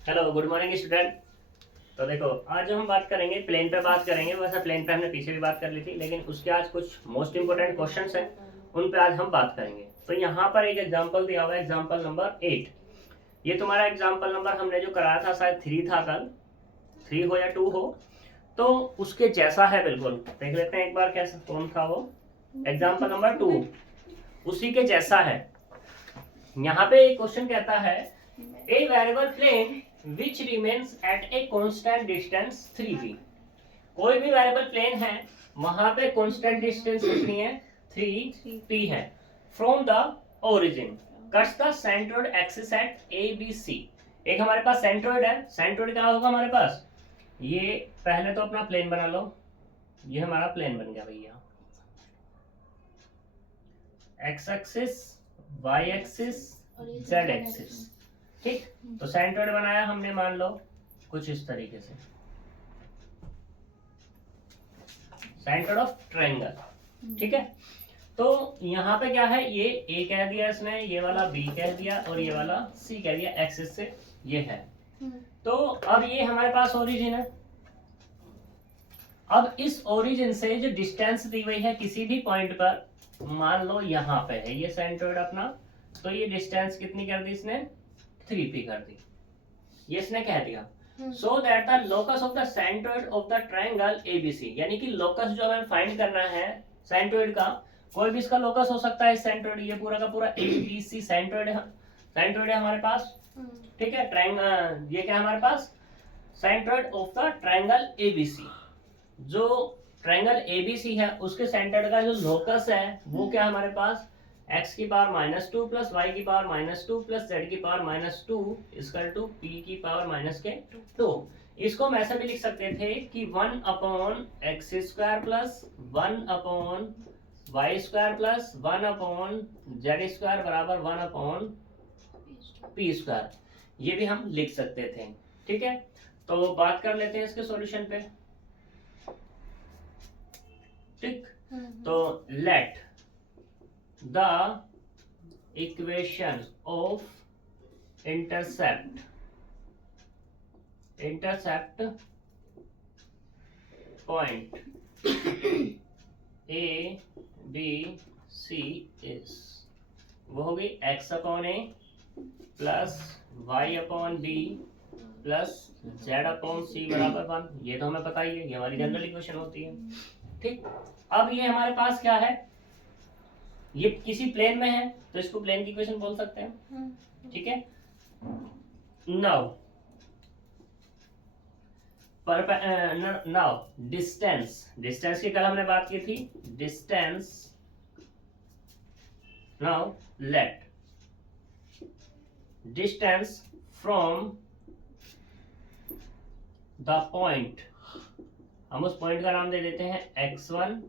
Hello, good morning student. तो देखो, आज जो हम बात करेंगे प्लेन पे बात करेंगे। वैसे प्लेन पे हमने पीछे भी बात कर ली थी, लेकिन उसके आज कुछ मोस्ट इंपोर्टेंट क्वेश्चंस हैं, उन पे आज हम बात करेंगे। तो यहाँ पर एक एग्जांपल दिया हुआ है, एग्जांपल नंबर 8। ये तुम्हारा एग्जांपल नंबर हमने जो कराया था शायद 3 था कल, 3 हो या 2 हो, तो उसके जैसा है बिल्कुल। देख लेते हैं एक बार कैसा कौन था वो। एग्जाम्पल नंबर 2 उसी के जैसा है। यहाँ पे एक क्वेश्चन कहता है a variable plane which remains at a constant distance 3p। कोई भी वेरिएबल प्लेन है, वहां पे कांस्टेंट डिस्टेंस कितनी है, 3p है। From the origin cuts the centroid axis at A B C. एक हमारे पास सेंट्रोइड है, सेंट्रोइड क्या होगा हमारे पास, ये पहले तो अपना प्लेन बना लो। ये हमारा प्लेन बन गया भैया, X axis, Y axis, Z axis. ठीक, तो सेंट्रोइड बनाया हमने, मान लो कुछ इस तरीके से, सेंट्रोइड ऑफ ट्रायंगल। ठीक है, तो यहाँ पे क्या है, ये ए कह दिया इसने, ये वाला बी कह दिया और ये वाला सी कह दिया, एक्सिस से ये है। तो अब ये हमारे पास ओरिजिन है। अब इस ओरिजिन से जो डिस्टेंस दी हुई है किसी भी पॉइंट पर, मान लो यहाँ पे है ये सेंट्रोइड अपना, तो ये डिस्टेंस कितनी कर दी इसने, 3p कर दी। ये इसने कह दिया so that the locus of the centroid of the triangle ABC, यानी कि लोकस जो हमें फाइंड करना है सेंट्रोइड का, कोई भी इसका लोकस हो सकता है। सेंट्रोइड ये पूरा का पूरा एबीसी सेंट्रोइड है, सेंट्रोइड है हमारे पास। ठीक है, ट्रायंगल ये क्या है हमारे पास, centroid of the triangle ABC. जो ट्रायंगल एबीसी है उसके सेंटर का जो लोकस है वो क्या है हमारे पास, x की पावर -2 प्लस वाई की पावर -2 प्लस जेड की पावर -2 इक्वल टू पी की पावर -2। इसको हम ऐसा भी लिख सकते थे कि 1 upon X square plus 1 upon Y square plus 1 upon Z square बराबर 1 अपॉन पी स्क्वायर। ये भी हम लिख सकते थे। ठीक है, तो बात कर लेते हैं इसके सॉल्यूशन पे। ठीक, तो let the equation of intercept point A B C is, वो होगी x upon A plus Y upon B plus Z upon C बराबर 1। ये तो हमें पता ही है, ये हमारी जनरल इक्वेशन होती है। ठीक, अब ये हमारे पास क्या है, ये किसी प्लेन में है तो इसको प्लेन की इक्वेशन बोल सकते हैं। ठीक है, नाउ डिस्टेंस की कल हमने बात की थी, distance. Now let distance from the point, हम उस पॉइंट का नाम दे देते हैं x1,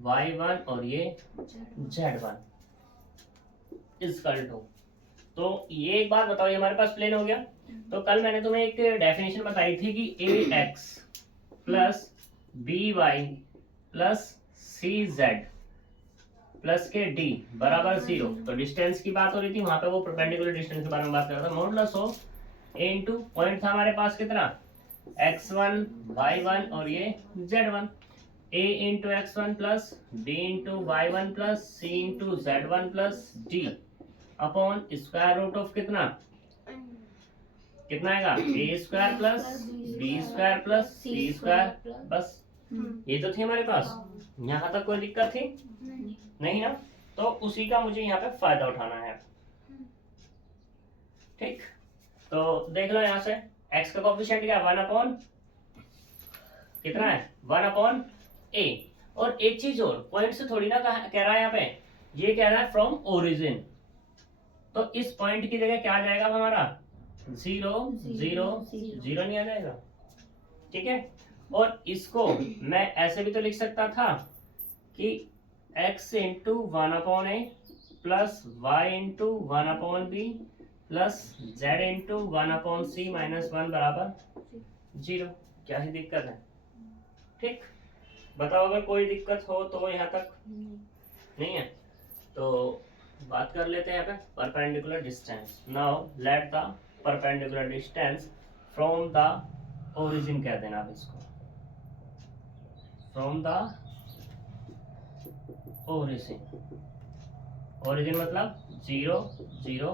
y1 और ये z1 इक्वल टू। तो ये एक बात बताओ, ये हमारे पास प्लेन हो गया। तो कल मैंने तुम्हें एक डेफिनेशन बताई थी कि ax plus by plus cz plus के d बराबर 0। तो डिस्टेंस की बात हो रही थी, वहां पे वो परपेंडिकुलर डिस्टेंस के बारे में बात कर रहा था। Modulus of a into point था हमारे पास कितना, x1, y1 और ये z1। a into x1 plus b into y1 plus c into z1 plus d upon square root of कितना, कितना आएगा, a square plus b square plus c square. बस ये तो थी हमारे पास, यहाँ तक कोई दिक्कत थी नहीं ना। तो उसी का मुझे यहाँ पे फायदा उठाना है। ठीक, तो देख लो यहाँ से x का कोएफिशिएंट क्या, 1 अपॉन कितना है, 1 अपॉन a। और एक चीज और, पॉइंट से थोड़ी ना कह रहा है यहाँ पे, ये कह रहा है फ्रॉम ओरिजिन। तो इस पॉइंट की जगह क्या आ जाएगा हमारा, 0 0 0 नहीं आ जाएगा। ठीक है, और इसको मैं ऐसे भी तो लिख सकता था कि x into 1 upon A plus Y into 1 upon B plus Z into 1 upon C minus 1 बराबर 0। क्या ही दिक्कत है। ठीक, बताओ अगर कोई दिक्कत हो तो यहाँ तक नहीं है तो बात कर लेते हैं यहाँ पे perpendicular distance. Now let the perpendicular distance from the origin कह देना आप इसको, फ्रॉम द ओरिजिन। ओरिजिन मतलब 0 0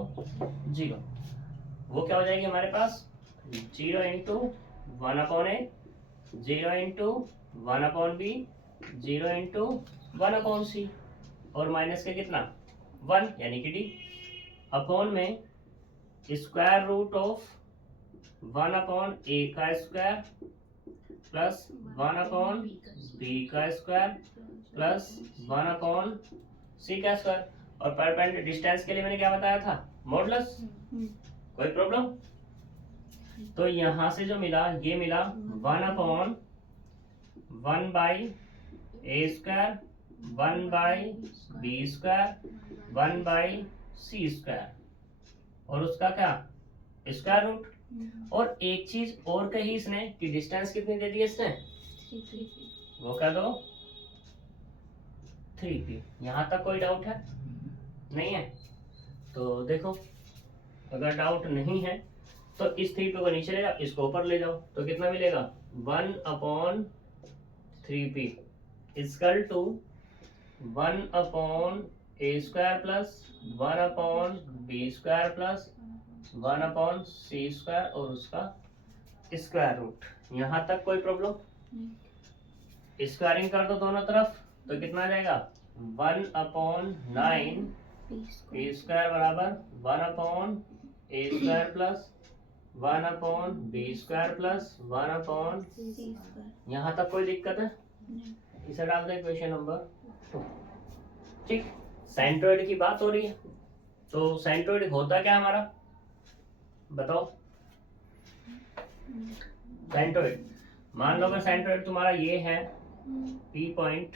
0। वो क्या हो जाएगी हमारे पास 0 into 1/a, 0 into 1/b, 0 into 1/c, और माइनस के कितना 1 यानी कि d, अपॉन में स्क्वायर रूट ऑफ 1/a का स्क्वायर प्लस 1/b का स्क्वायर प्लस 1/c का स्क्वायर। और परपेंडिकुलर डिस्टेंस के लिए मैंने क्या बताया था, मॉडुलस। कोई प्रॉब्लम? तो यहां से जो मिला ये मिला 1/1/a square, 1/b square, 1/c square, और उसका क्या स्क्वायर रूट। और एक चीज और कही इसने कि डिस्टेंस कितनी दे दी इसने, वो कर दो 3p। यहां तक कोई डाउट है? नहीं है? तो देखो, अगर डाउट नहीं है तो इस 3p को नीचे ले जाओ, इसको ऊपर ले जाओ, तो कितना मिलेगा 1/3p equal to 1/a square plus 1/b square plus 1/c square, और उसका स्क्वायर रूट। यहां तक कोई प्रॉब्लम? स्क्वायरिंग कर दो दोनों तरफ, तो कितना आ जाएगा 1/9 p स्क्वायर बराबर 1/a square plus 1/b square plus 1/c। यहाँ तक कोई दिक्कत है? इसे डाल दे क्वेश्चन नंबर 2। ठीक, सेंट्रोइड की बात हो रही है, तो सेंट्रोइड होता क्या हमारा बताओ। सेंट्रोइड, मान लो अगर सेंट्रोइड तुम्हारा ये है P पॉइंट,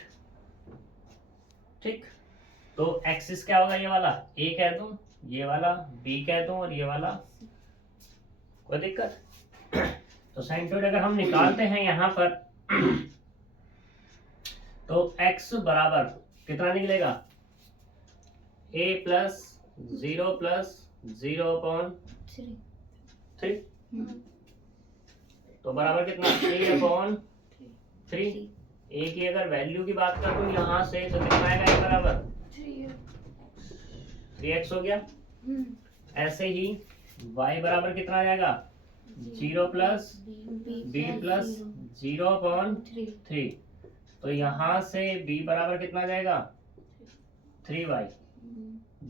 ठीक, तो एक्सिस क्या होगा, ये वाला A कह दूं, ये वाला B कह दूं, और ये वाला, कोई दिक्कत? तो सेंट्रोइड अगर हम निकालते हैं यहाँ पर तो x बराबर कितना निकलेगा, a प्लस 0 प्लस 0/3, तो बराबर कितना a/3। a की अगर वैल्यू की बात करूं यहाँ से तो कितना आएगा, ये बराबर 3x हो गया। ऐसे ही y बराबर कितना आ जाएगा 0 प्लस b प्लस 0/3, तो यहाँ से b बराबर कितना जाएगा 3y।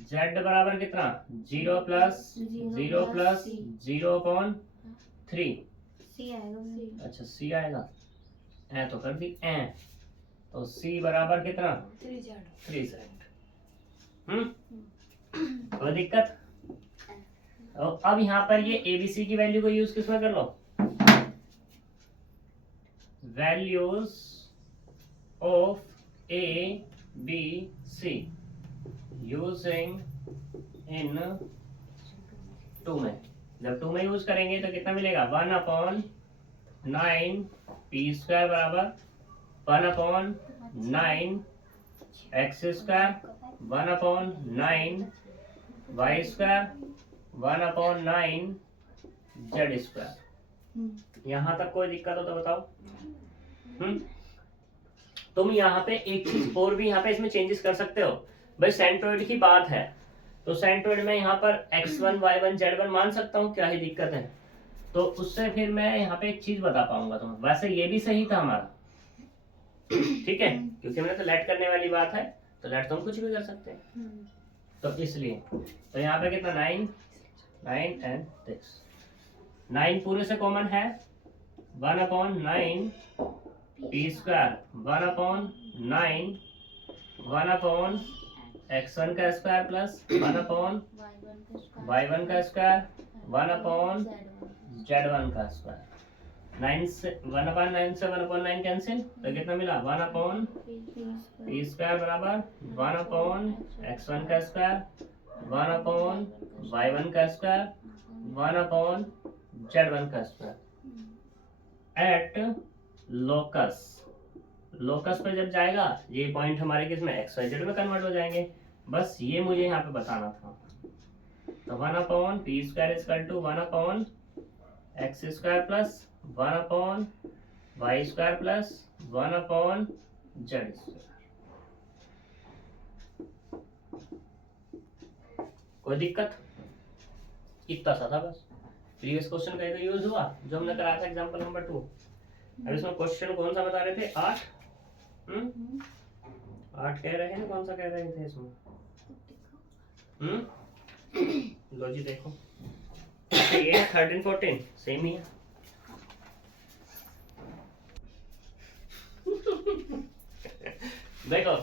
z बराबर कितना 0 प्लस 0/3, अच्छा c आएगा, ए तो कर दी ए, तो c बराबर कितना 3z। कोई दिक्कत? और अब यहाँ पर ये ABC की वैल्यू को यूज किसमें कर लो, values of A B C using in 2 में। जब 2 में यूज करेंगे तो कितना मिलेगा 1/9 p स्क्वायर बराबर 1/9 x square, 1/9 y square, 1/9 z square. यहाँ तक कोई दिक्कत हो तो बताओ। तुम यहाँ पे एक चीज और भी यहाँ पे इसमें चेंजेस कर सकते हो। भाई सेंट्रोइड की बात है तो सेंट्रोइड में यहाँ पर x1 y1 z1 मान सकता हूँ, क्या ही दिक्कत है। तो उससे फिर मैं यहाँ पे एक चीज बता पाऊंगा तुम्हें। वैसे ये भी सही था हमारा, ठीक है, क्योंकि मैंने तो लेट करने वाली बात है, तो लेट तो हम कुछ भी कर सकते हैं, तो इसलिए तो यहाँ पे कितना 9 एंड 6, 9 पूरे से कॉमन है, 1/9 p स्क्वायर, 1/9 1/x1 का स्क्वायर प्लस 1/y1 का स्क्वायर, 1/z1 का स्क्वायर। 9 से 1/9 से 1/9 कैंसिल, तो कितना मिला 1/p स्क्वायर बराबर 1/x1 का स्क्वायर, 1/y1 का स्क्वायर, 1/z1 का स्क्वायर। एट लोकस, लोकस पे जब जाएगा ये पॉइंट हमारे किस में XYZ में कन्वर्ट हो जाएंगे। बस ये मुझे यहाँ पे बताना था। तो 1/p² equal to 1/x² plus 1/y² plus 1/z²। कोई दिक्कत? इतना सा था बस। प्रीवियस क्वेश्चन का इधर यूज हुआ जो हमने कराया था एग्जांपल नंबर 2। अब इसमें क्वेश्चन कौन सा बता रहे थे? 8 8 कह रहे हैं, कौन सा कह रहे थे इसमें? लो जी देखो, ये 13 14 सेम ही है। देखो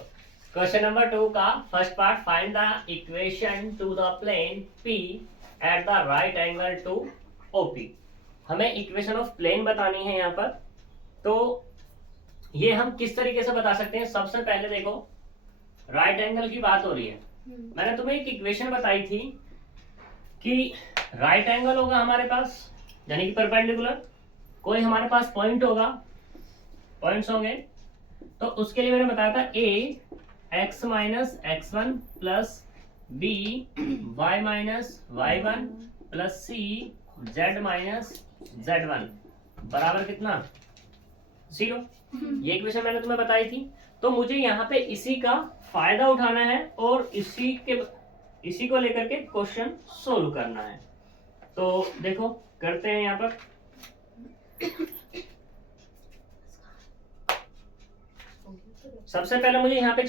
क्वेश्चन नंबर 2 का first part, find the equation to the plane P at the right angle to OP। हमें इक्वेशन ऑफ प्लेन बतानी है यहाँ पर। तो ये हम किस तरीके से बता सकते हैं? सबसे पहले देखो, राइट एंगल की बात हो रही है। मैंने तुम्हें एक इक्वेशन बताई थी कि राइट एंगल होगा हमारे पास, यानी कि परपेंडिकुलर, कोई हमारे पास पॉइंट होगा, पॉइंट्स होंगे। तो उसके लिए मैंने बताया था A x minus x1 plus B y minus y1 plus C z minus z1 बराबर कितना? 0। ये इक्वेशन मैंने तुम्हें बताई थी। तो मुझे यहाँ पे इसी का फायदा उठाना है और इसी को लेकर के क्वेश्चन सोल्व करना है। तो देखो करते हैं यहाँ पर। सबसे पहले मुझे यहाँ पे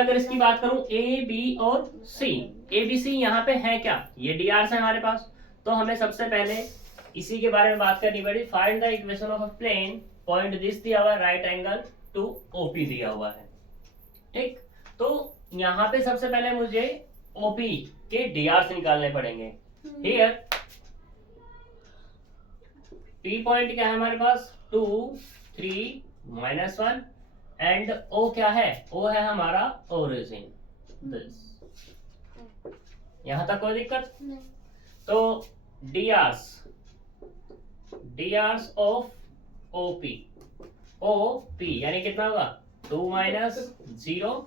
अगर इसकी बात करूं A B और C, A B C यहाँ पे है क्या? ये dr है हमारे पास। तो हमें सबसे पहले इसी के बारे में बात करनी पड़ी। Find the equation of a plane, point this दिया हुआ है, राइट एंगल टू OP दिया हुआ है। ठीक, तो यहाँ पे सबसे पहले मुझे OP के dr निकालने पड़ेंगे। हियर P पॉइंट क्या है हमारे पास? 2 3 -1 एंड O क्या है? O है हमारा ओरिजिन। यहां तक कोई दिक्कत नहीं। तो drs ऑफ OP यानी कितना होगा? 2 - 0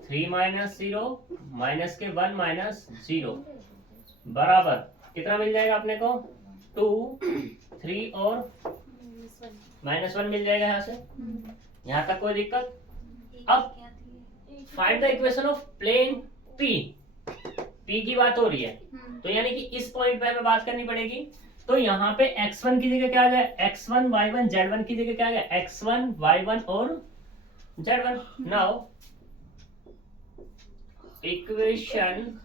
3 - 0 माइनस के 1 - 0 बराबर कितना मिल जाएगा अपने को? 2 3 और -1 मिल जाएगा यहाँ से। यहाँ तक कोई दिक्कत? अब find the equation of plane P की बात हो रही है, तो यानी कि इस पॉइंट पे हमें बात करनी पड़ेगी। तो यहाँ पे x1 की जगह क्या आ जाए? x1 y1 z1 की जगह क्या आ जाए? x1 y1 और z1। Now equation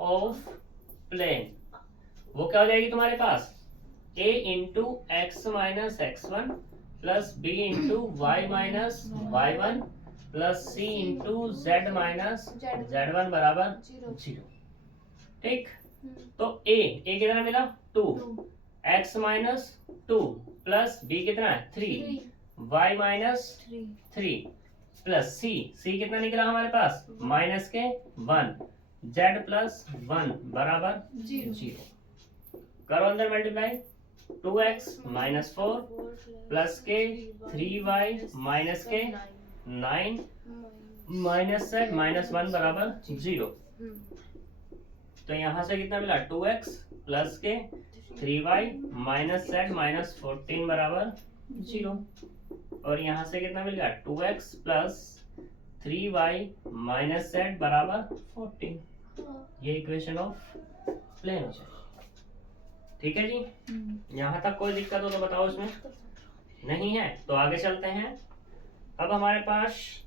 of plane वो क्या हो जाएगी तुम्हारे पास? A into x minus x1 plus B into y minus y1 plus C into z minus z1 बराबर 0। ठीक, तो A कितना मिला? 2 x माइनस 2 प्लस B कितना है? 3 y माइनस 3 प्लस C कितना निकला हमारे पास? माइनस के 1 z प्लस 1 बराबर 0। करो अंदर मल्टीप्लाई। 2x माइनस 4 प्लस के 3y माइनस के 9 माइनस से माइनस 1 बराबर 0। तो यहाँ से कितना मिला? 2x प्लस के 3y माइनस z माइनस 14 बराबर 0। और यहाँ से कितना मिल गया? 2x plus 3y minus z बराबर 14। ये इक्वेशन ऑफ प्लेन हो जाएगी। ठीक है जी, यहाँ तक कोई दिक्कत हो तो बताओ। इसमें नहीं है तो आगे चलते हैं। अब हमारे पास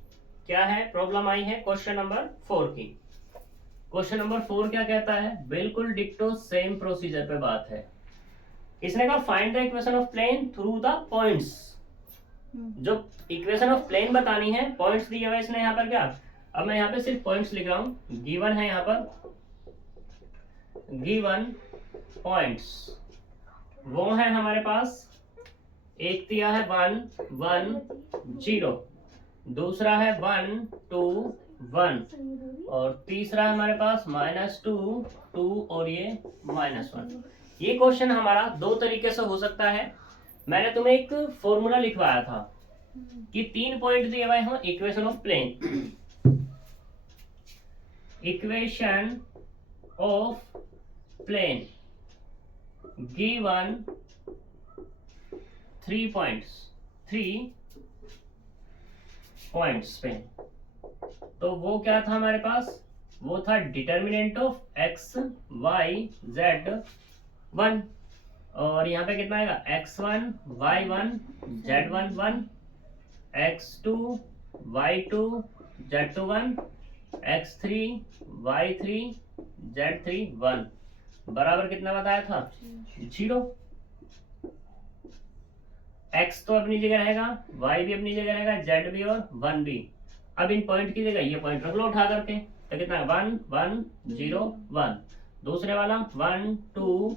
क्या है? प्रॉब्लम आई है क्वेश्चन नंबर 4 की। क्वेश्चन नंबर 4 क्या कहता है? बिल्कुल डिक्टो सेम प्रोसीजर पे बात है। इसने कहा find the equation of plane through the points. जो इक्वेशन ऑफ प्लेन बतानी है, पॉइंट्स दिए हुए इसने यहाँ पर क्या? अब मैं यहाँ पे सिर्फ पॉइंट्स लिख रहा हूँ। गिवन है यहाँ पर, गिवन पॉइंट्स वो है हमारे पास। एक दिया है 1 1 0, दूसरा है 1 2 1 और तीसरा है हमारे पास -2 2 और ये -1। ये क्वेश्चन हमारा दो तरीके से हो सकता है। मैंने तुम्हें एक फॉर्मूला लिखवाया था कि 3 पॉइंट दिए हुए हों, equation of plane, equation of plane given 3 points पे। तो वो क्या था हमारे पास, वो था determinant of X Y Z 1, और यहाँ पे कितना आएगा x1 y1 z1 1, x2 y2 z2 1, x3 y3 z3 1 बराबर कितना बताया था 0। x तो अपनी जगह रहेगा, y भी अपनी जगह रहेगा, z भी और 1 भी। अब इन पॉइंट की जगह ये पॉइंट रख लो उठा करके, तो कितना 1 1 0 1, दूसरे वाला 1 2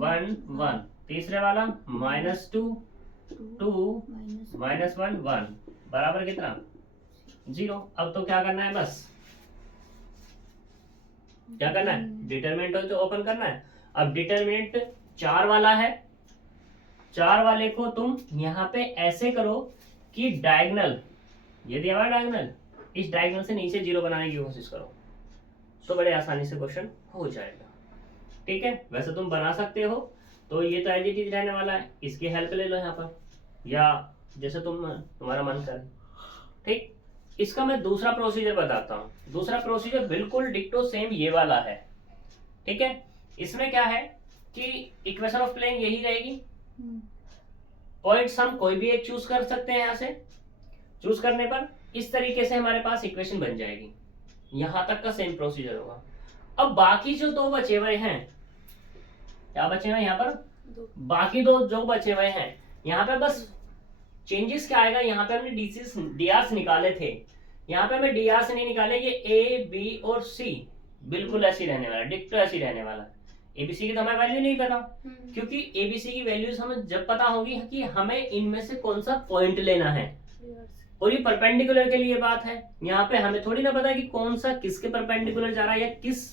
1 1, तीसरे वाला -2 2 -1 1 बराबर कितना 0। अब तो क्या करना है, बस क्या करना है, डिटरमिनेंट तो ओपन करना है। अब डिटरमिनेंट 4 वाला है, 4 वाले को तुम यहाँ पे ऐसे करो कि डायगोनल, यदि हमारा डायगोनल, इस डायगोनल से नीचे 0 बनाने की कोशिश करो, तो बड़े आसानी से क्वेश्चन हो जाएगा। ठीक है, वैसे तुम बना सकते हो, तो ये तो एज इट इज रहने वाला है, इसकी हेल्प ले लो यहाँ पर, या जैसे तुम्हारा मन करे। ठीक, इसका मैं दूसरा प्रोसीजर बताता हूँ। दूसरा प्रोसीजर बिल्कुल डिक्टो सेम ये वाला है। ठीक है, इसमें क्या है कि इक्वेशन ऑफ प्लेन यही रहेगी, पॉइंट्स हम कोई भी एक चूज कर सकते हैं। यहाँ से चूज करने पर इस तरीके से हमारे पास इक्वेशन बन जाएगी, यहां तक का सेम प्रोसीजर होगा। अब बाकी जो दो बचे हुए हैं, क्या बचे हुए यहाँ पर, बाकी दो जो बचे हुए हैं, यहाँ पे बस चेंजेस क्या आएगा, यहाँ पे हमने डीआरस निकाले थे, यहाँ पे हमें डीआरस नहीं निकाले, ये ए बी और सी बिल्कुल ऐसी रहने वाला, डिक्टो ऐसी रहने वाला। एबीसी की तो हमें वैल्यू नहीं पता, क्योंकि एबीसी की वैल्यूज हमें जब पता होगी कि हमें इनमें से कौन सा पॉइंट लेना है, और ये परपेंडिकुलर के लिए बात है। यहाँ पे हमें थोड़ी ना पता कि कौन सा किसके परपेंडिकुलर जा रहा है, या किस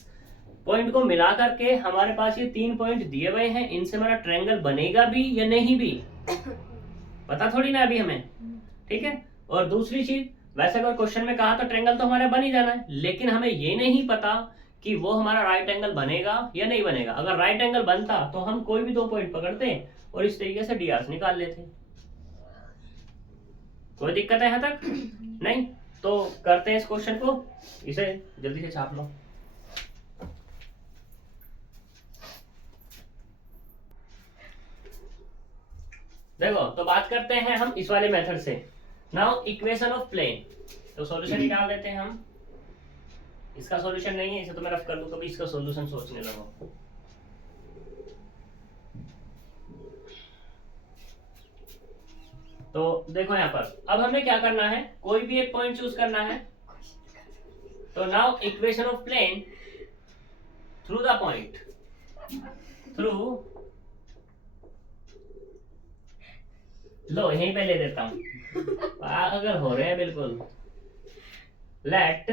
पॉइंट को मिला करके हमारे पास ये 3 पॉइंट दिए हुए हैं, इनसे हमारा ट्रायंगल बनेगा भी या नहीं भी पता थोड़ी ना अभी हमें। ठीक है, और दूसरी चीज, वैसे अगर क्वेश्चन में कहा तो ट्रायंगल तो हमारा बन ही जाना है, लेकिन हमें ये नहीं पता कि वो हमारा राइट एंगल बनेगा या नहीं बनेगा। अगर राइट एंगल बनता तो हम कोई भी 2 पॉइंट पकड़ते और इस तरीके से डीआर निकाल लेते। कोई दिक्कत है यहाँ तक? नहीं, तो करते हैं इस क्वेश्चन को, इसे जल्दी से छाप लो। देखो, तो बात करते हैं हम इस वाले मेथड से। नाउ इक्वेशन ऑफ प्लेन, तो सॉल्यूशन निकाल देते हैं हम। इसका सॉल्यूशन नहीं है, इसे तो मैं रफ कर दूं, कभी इसका सॉल्यूशन सोचने लगो। तो देखो यहाँ पर, अब हमें क्या करना है, कोई भी एक पॉइंट चूज करना है। तो now equation of plane through the point, through, लो यहीं पे ले देता हूं अगर हो रहे हैं बिल्कुल। Let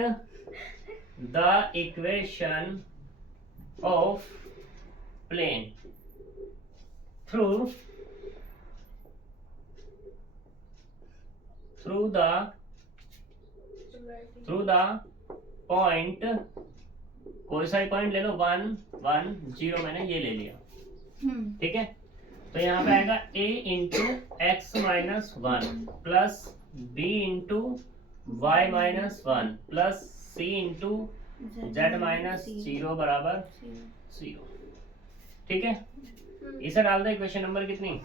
the equation of plane through the point, कोई सा पॉइंट ले लो, 1 1 0, मैंने ये ले लिया। ठीक है, तो यहाँ पे आएगा a into X minus 1 plus b into Y minus 1 plus c into Z minus 0 बराबर 0। ठीक है, इसे डाल दो, इक्वेशन नंबर कितनी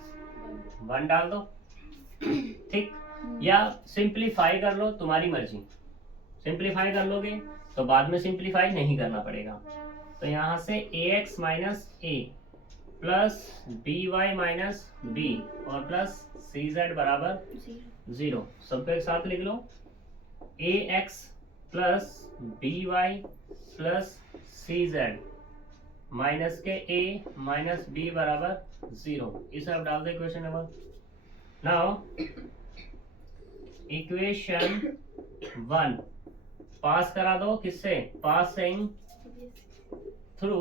1 डाल दो। ठीक, या सिंप्लीफाई कर लो, तुम्हारी मर्जी। सिंप्लीफाई कर लोगे तो बाद में सिंप्लीफाई नहीं करना पड़ेगा। तो यहाँ से ax minus a plus by minus b और प्लस cz बराबर 0, सबको एक साथ लिख लो। ax plus by plus cz minus के a माइनस b बराबर 0, इसे अब डाल दो इक्वेशन नंबर। नाउ इक्वेशन 1 पास करा दो, किससे, पासिंग थ्रू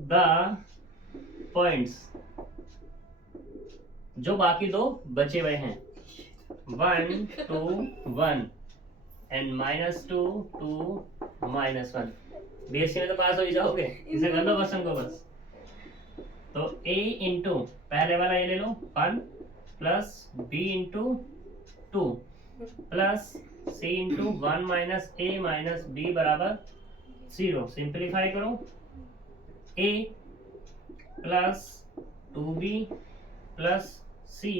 द पॉइंट्स, जो बाकी दो बचे हुए हैं 1 2 1 एंड -2 2 -1। बीएससी में तो पास हो ही जाओगे, इसे कर लो क्वेश्चन को बस। तो a इंटू पहले वाला ये ले लो 1 plus b into 2 plus c into 1 minus a minus b बराबर 0। सिंप्लीफाई करो, a plus 2b plus c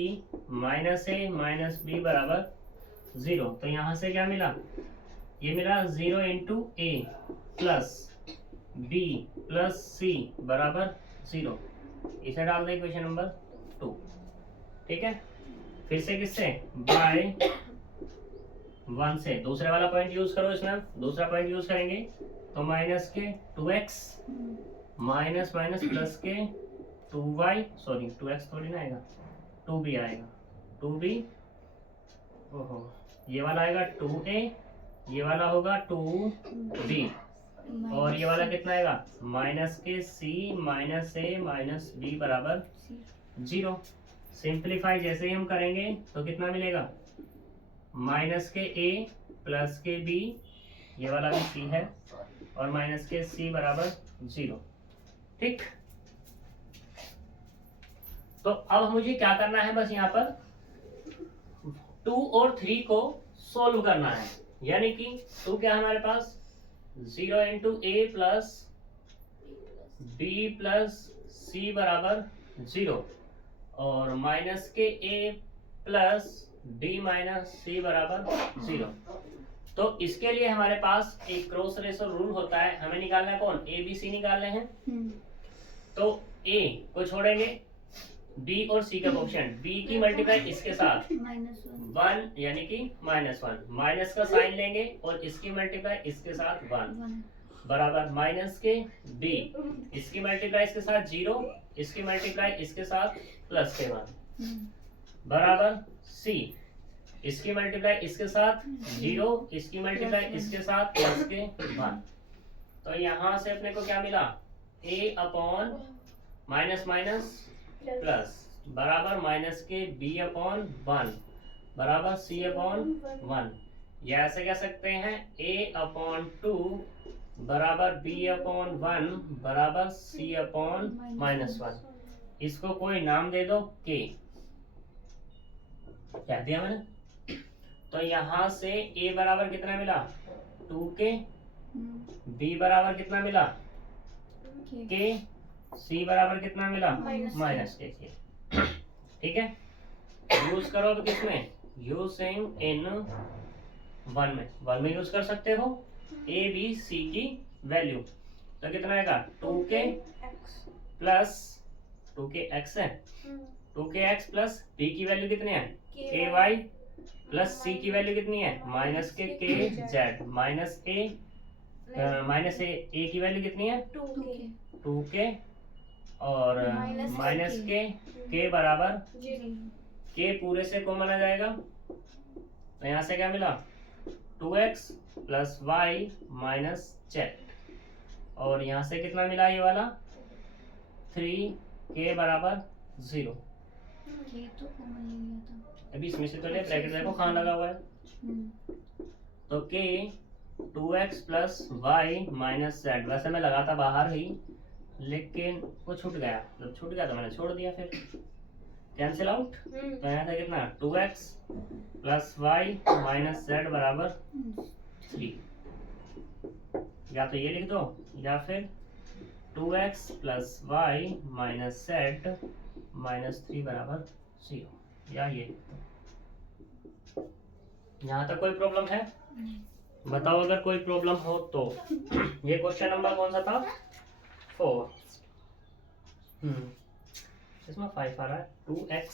minus a minus b बराबर 0। तो यहाँ से क्या मिला, ये मिला 0 into a plus b plus c बराबर 0। इसे डाल दें क्वेश्चन नंबर 2। ठीक है, फिर से किससे, बाय 1 से दूसरे वाला पॉइंट यूज करो। इसमें दूसरा पॉइंट यूज करेंगे तो माइनस के 2x माइनस माइनस प्लस के 2y, सॉरी 2x थोड़ी ना आएगा, 2b आएगा, 2b, ओहो ये वाला आएगा 2a, ये वाला होगा 2b, और ये वाला कितना आएगा, माइनस के c minus a minus b बराबर 0। सिंप्लीफाई जैसे ही हम करेंगे तो कितना मिलेगा, माइनस के a प्लस के b, ये वाला भी c है, और माइनस के c बराबर 0। ठीक, तो अब मुझे क्या करना है, बस यहाँ पर 2 और 3 को सोल्व करना है। यानी कि 2 क्या है हमारे पास, 0 into a plus b plus c बराबर 0, और माइनस के a plus b minus c बराबर 0। तो इसके लिए हमारे पास एक क्रॉस रेशो रूल होता है, हमें निकालना है कौन, a b c निकालने हैं। तो a को छोड़ेंगे, b और c का ऑप्शन, b की मल्टीप्लाई इसके साथ 1 यानी कि -1, माइनस का साइन लेंगे और इसकी मल्टीप्लाई इसके साथ 1 बराबर माइनस के b, इसकी मल्टीप्लाई इसके साथ 0, इसकी मल्टीप्लाई इसके साथ प्लस के 1 बराबर c, इसकी मल्टीप्लाई इसके साथ 0, इसकी मल्टीप्लाई इसके साथ प्लस के 1। तो यहाँ से अपने को क्या मिला, a upon minus minus plus बराबर माइनस के b अपॉन 1 बराबर c अपॉन 1, या ऐसे कह सकते हैं a अपॉन 2 बराबर b अपॉन 1 बराबर c अपॉन -1। इसको कोई नाम दे दो k, क्या दिया मैंने। तो यहाँ से a बराबर कितना मिला, 2k, b बराबर कितना मिला, k, c बराबर कितना मिला, माइनस के। ठीक है, यूज करो अब किसमें, यूजिंग इन 1 में यूज कर सकते हो a b c की वैल्यू। तो कितना आएगा, 2k प्लस 2k x है, 2k x प्लस b की वैल्यू कितनी है, ky प्लस c की वैल्यू कितनी है, माइनस के z माइनस a की वैल्यू कितनी है 2k, और माइनस के बराबर के पूरे से कॉमन आ जाएगा। तो यहाँ से क्या मिला, 2x plus Y minus z, और यहाँ से कितना मिला, ये वाला 3k बराबर 0। तो कॉमन ले लिया था, अभी इसमें से तो ले, ब्रैकेट देखो कहाँ लगा हुआ है। तो k 2x plus Y minus z, वैसे मैं लगा था बाहर ही, लेकिन वो छूट गया, जब छूट गया तो मैंने छोड़ दिया, फिर कैंसिल आउट। तो यहाँ था कितना, 2x plus Y minus z बराबर 3, या तो ये लिख दो या फिर 2x plus Y minus z minus 3 बराबर 0, या ये लिख दो। यहाँ तक कोई प्रॉब्लम है, बताओ अगर कोई प्रॉब्लम हो तो। ये क्वेश्चन नंबर कौन सा था, 4। इसमें 5 आ रहा है, 2x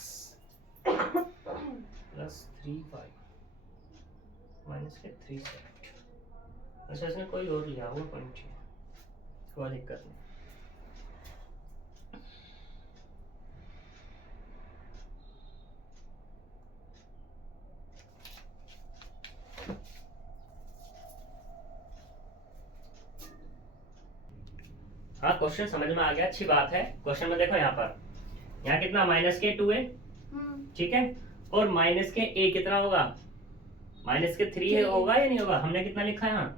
प्लस 3y माइनस के 3z। अच्छा, इसने कोई और लिया हुआ पॉइंट है, कोई दिक्कत नहीं। हाँ, क्वेश्चन समझ में आ गया, अच्छी बात है। क्वेश्चन में देखो यहाँ पर, यहाँ कितना माइनस के 2 है, ठीक है, और माइनस के a कितना होगा, माइनस के 3 है, होगा या नहीं होगा? हमने कितना लिखा है यहाँ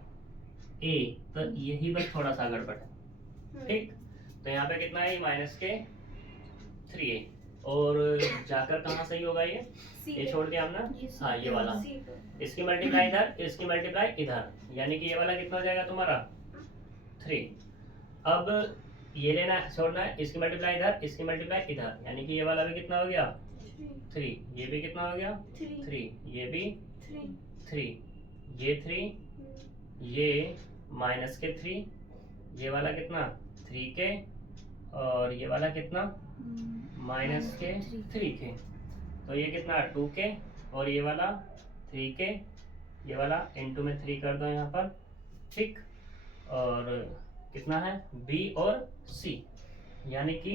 a, तो यही बस थोड़ा सा गड़बड़ है। ठीक, तो यहाँ पे कितना है? माइनस के 3a, और जाकर कहाँ सही होगा ये छोड़ दिया हमने, हाँ ये वाला, इसकी मल्टीप्लाई इधर, इसकी मल्टीप्लाई इधर, यानी कि ये वाला कितना हो जाएगा तुम्हारा 3। अब ये लेना छोड़ना है, इसकी मल्टीप्लाई इधर, इसकी मल्टीप्लाई इधर, यानी कि ये वाला भी कितना हो गया 3, ये भी कितना हो गया 3, ये भी 3, ये 3, ये माइनस के 3, ये वाला कितना 3k, और ये वाला कितना माइनस के 3k, तो ये कितना 2k, और ये वाला 3k, ये वाला इनटू में 3 कर दो यहाँ पर। ठीक, और कितना है b और c, यानी कि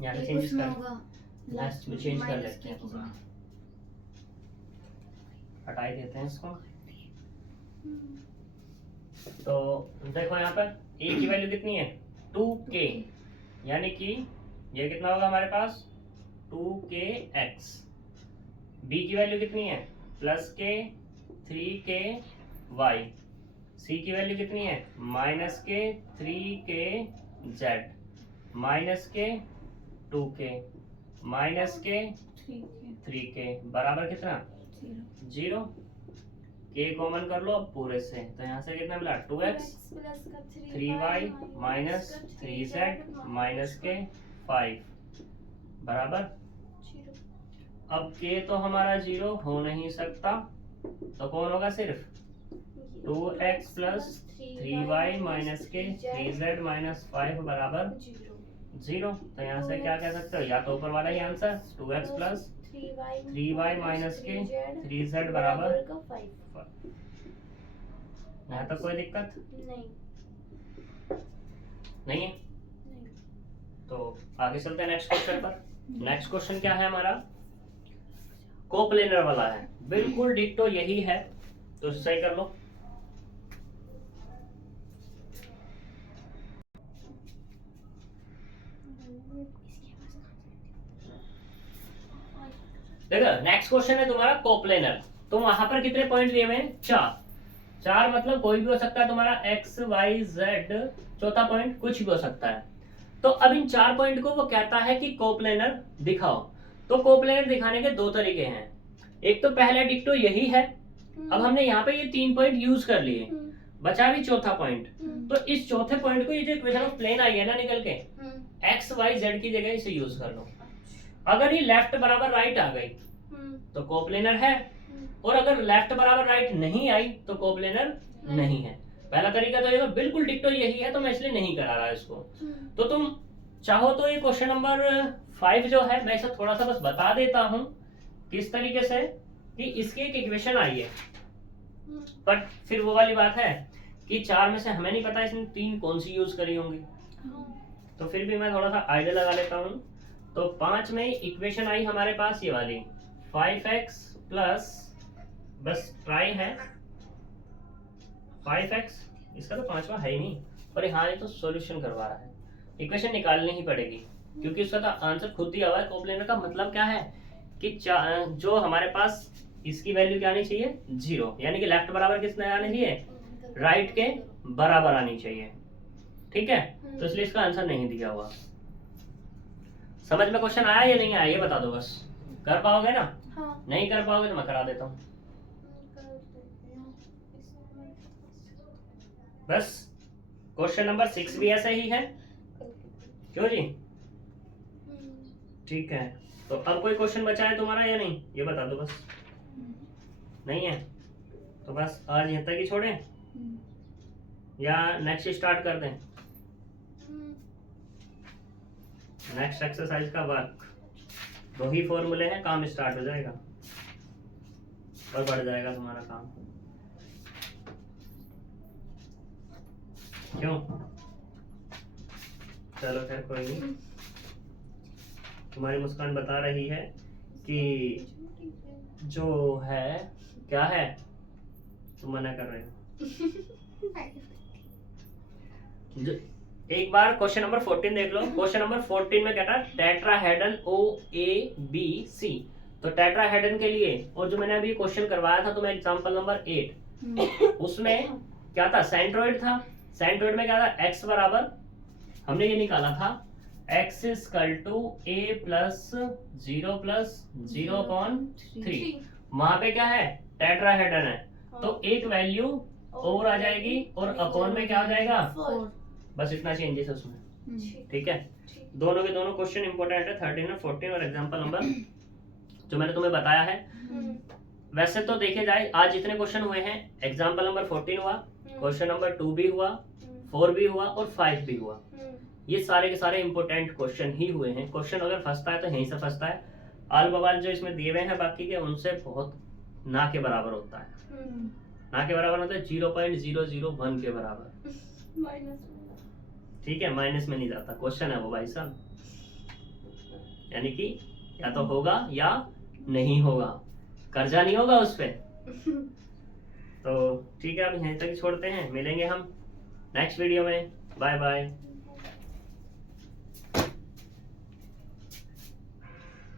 यहाँ पे चेंज कर, लास्ट में चेंज कर लेते हैं पूरा, हटा ही देते हैं इसको। तो देखो यहाँ पर a की वैल्यू कितनी है 2k, यानी कि ये कितना होगा हमारे पास 2kx, b की वैल्यू कितनी है प्लस के 3k y, c की वैल्यू कितनी है माइनस के 3kz, माइनस के 2k, माइनस के 3k बराबर कितना 0, k कॉमन कर लो अब पूरे से, तो यहाँ से कितना मिला 2x 3y minus 3z minus के 5 बराबर। अब k तो हमारा 0 हो नहीं सकता, तो कौन होगा सिर्फ 2x प्लस 3y माइनस के 3z माइनस 5 बराबर 0। तो यहाँ से क्या कह सकते हो, या तो ऊपर वाला ही answer 2x plus 3y minus के 3z बराबर 5। यहाँ तक कोई दिक्कत नहीं है? तो आगे चलते हैं नेक्स्ट क्वेश्चन पर। नेक्स्ट क्वेश्चन क्या है हमारा, कोप्लेनर वाला है, बिल्कुल डिक्टो यही है, तो सही कर लो। देखो नेक्स्ट क्वेश्चन है तुम्हारा कोप्लेनर, तो वहां पर कितने पॉइंट दिए हुए हैं 4 मतलब कोई भी हो सकता है तुम्हारा x y z, चौथा पॉइंट कुछ भी हो सकता है। तो अब इन 4 पॉइंट को वो कहता है कि कोप्लेनर दिखाओ। तो कोप्लेनर दिखाने के 2 तरीके हैं, एक तो पहला डिक्टो यही है, अब हमने यहाँ पे ये 3 पॉइंट यूज कर लिए, बचा भी चौथा पॉइंट, तो इस चौथे पॉइंट को ये जो इक्वेशन ऑफ प्लेन आई है ना निकल के, x y z की जगह इसे यूज कर लो। अगर ये लेफ्ट बराबर राइट आ गई तो कोप्लेनर है, और अगर लेफ्ट बराबर राइट नहीं आई तो कोप्लेनर नहीं है। पहला तरीका तो ये बिल्कुल डिक्टो यही है, तो मैं इसलिए नहीं करा रहा इसको। तो तुम चाहो तो ये क्वेश्चन नंबर 5 जो है, मैं इसे थोड़ा सा बस बता देता हूँ किस तरीके से, कि इसकी एक इक्वेशन आई है, बट फिर वो वाली बात है कि 4 में से हमें नहीं पता इसमें 3 कौन सी यूज करी होंगी, तो फिर भी मैं थोड़ा सा आइडिया लगा लेता हूँ। तो 5 में इक्वेशन आई हमारे पास ये वाली 5x प्लस, बस ट्राई है 5x, इसका तो 5वां है ही नहीं, और हाँ ये तो सॉल्यूशन करवा रहा है, इक्वेशन निकालनी ही पड़ेगी क्योंकि उसका तो आंसर खुद दिया हुआ है। कोप्लेनर का मतलब क्या है कि जो हमारे पास इसकी वैल्यू क्या आनी चाहिए 0, यानी कि लेफ्ट बराबर किसने आनी चाहिए राइट के बराबर आनी चाहिए। ठीक है, तो इसलिए इसका आंसर नहीं दिया हुआ। समझ में क्वेश्चन आया या नहीं आया ये बता दो बस, कर पाओगे ना? हाँ। नहीं कर पाओगे तो मैं करा देता हूँ। बस क्वेश्चन नंबर 6 भी ऐसा ही है, क्यों जी? ठीक है, तो अब कोई क्वेश्चन बचा है तुम्हारा या नहीं ये बता दो बस। नहीं है तो बस आज यहाँ तक ही छोड़ें या नेक्स्ट स्टार्ट कर दें? नेक्स्ट एक्सरसाइज का वर्क 2 ही फॉर्मूले हैं, काम स्टार्ट हो जाएगा और बढ़ जाएगा तुम्हारा काम। क्यों? चलो खैर कोई नहीं। तुम्हारी मुस्कान बता रही है कि जो है क्या है, तुम मना कर रहे हो। एक बार क्वेश्चन नंबर 14 देख लो। क्वेश्चन नंबर 14 में कहता है टेट्राहेड्रल OABC तो टेट्राहेड्रन के लिए, और जो मैंने अभी क्वेश्चन करवाया था तुम्हें एग्जांपल नंबर 8, उसमें क्या था, सेंट्रोइड था। सेंट्रोइड में क्या था, x बराबर हमने ये निकाला था x equal to a plus 0 plus 0.3। वहां पे क्या है, टेट्राहेड्रन है, तो एक वैल्यू और आ जाएगी और अपॉन में क्या हो जाएगा, 4। बस इतना चेंजेस है उसमें। ठीक है, दोनों के दोनों क्वेश्चन इंपॉर्टेंट है, 13 और 14 और एग्जांपल नंबर जो मैंने तुम्हें बताया है। वैसे तो देखे जाए आज जितने क्वेश्चन हुए हैं, एग्जांपल नंबर 14 हुआ, क्वेश्चन नंबर 2 भी हुआ, 4 भी हुआ और 5 भी हुआ। ये सारे के सारे इंपॉर्टेंट क्वेश्चन ही हुए हैं। क्वेश्चन अगर फंसता है तो यहीं से फंसता है। आल बवाल जो इसमें दिए हुए हैं बाकी के, उनसे बहुत ना के बराबर होता है। ना के बराबर होता है 0.001 के बराबर। ठीक है, माइनस में नहीं जाता, क्वेश्चन है वो भाई साहब, यानी कि या तो होगा या नहीं होगा, कर्जा नहीं होगा उस पे। तो ठीक है, अब यहीं तक छोड़ते हैं, मिलेंगे हम नेक्स्ट वीडियो में। Bye bye.